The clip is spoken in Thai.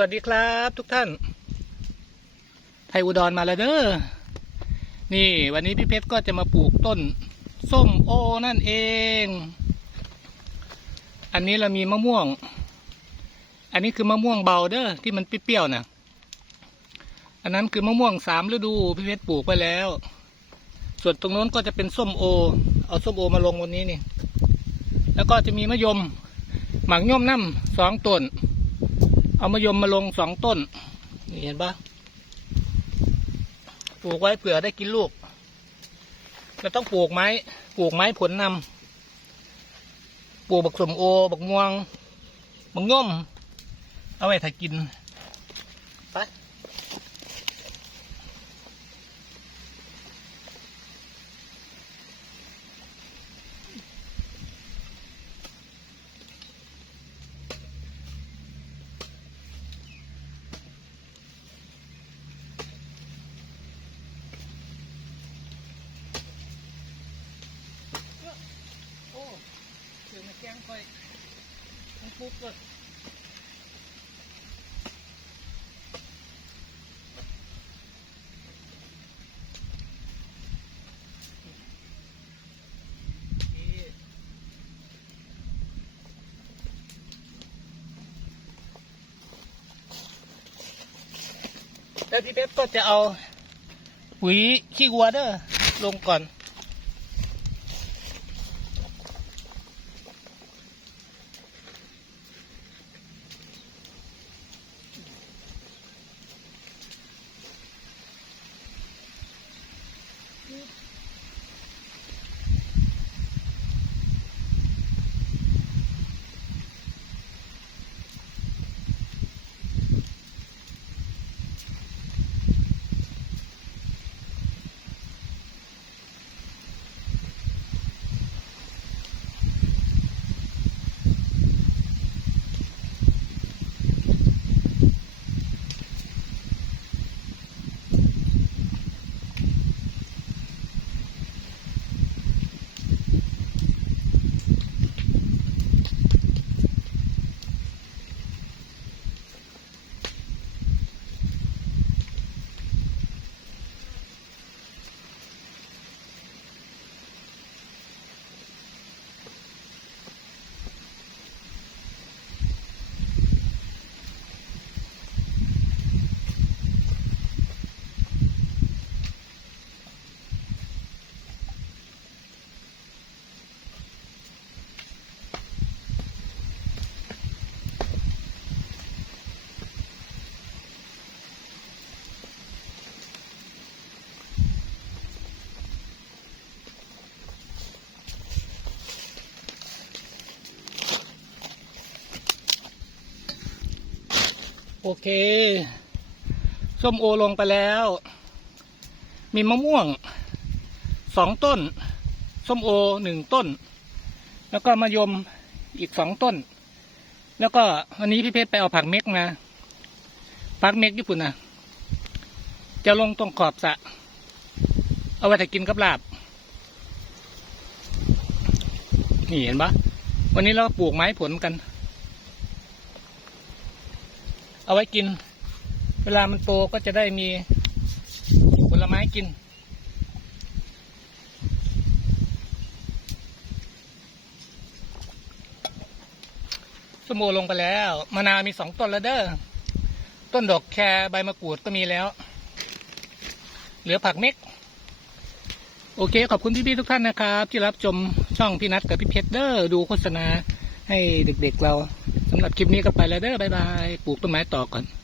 วัสดีครับทุกท่าน ไทยอุดรมาแล้วเด้อ นี่วันนี้พี่เพชรก็จะมาปลูกต้น ส้มโอนั่นเอง อันนี้เรามีมะม่วง อันนี้คือมะม่วงเบาเด้อที่มันเปรี้ยวๆนะอันนั้นคือมะม่วงสามฤดูพี่เพชรปลูกไปแล้ว ส่วนตรงโน้นก็จะเป็นส้มโอ เอาส้มโอมาลงวันนี้นี่ แล้วก็จะมีมะยม หมากย่อมน้ำสองต้น เอามะยมมาลงสองต้น นี่เห็นปะปลูกไว้เผื่อได้กินลูกเราต้องปลูกไม้ ปลูกไม้ผลนำปลูกบักสมโอ บักม่วง บักง่อมเอาไว้ถ้ากิน ไป สียงค่อยมันปุ๊บเลยแล้วพี่เป๊ปก็จะเอาปุ๋ยขี้วัวเด้อลงก่อน โอเค ส้มโอลงไปแล้ว มีมะม่วงสองต้น ส้มโอหนึ่งต้น แล้วก็มะยมอีกสองต้น แล้วก็วันนี้พี่เพชรไปเอาผักเม็กมา ผักเม็กญี่ปุ่นนะจะลงตรงขอบสะ เอาไว้ถ้ากินกับลาบ นี่เห็นปะวันนี้เราปลูกไม้ผลกัน เอาไว้กิน เวลามันโตก็จะได้มีผลไม้กิน สมโอลงไปแล้วมะนาวมีสองต้นแล้วเด้อต้นดอกแครใบมะกรูดก็มีแล้ว เหลือผักเม็ก โอเค ขอบคุณพี่ๆทุกท่านนะครับ ที่รับชมช่องพี่นัทกับพี่เพชรเด้อดูโฆษณาให้เด็กๆเราำหรับคลิปนี้ก็ไปแล้วเด้อบ๊ายบายปลูกต้นไม้ต่อก่อน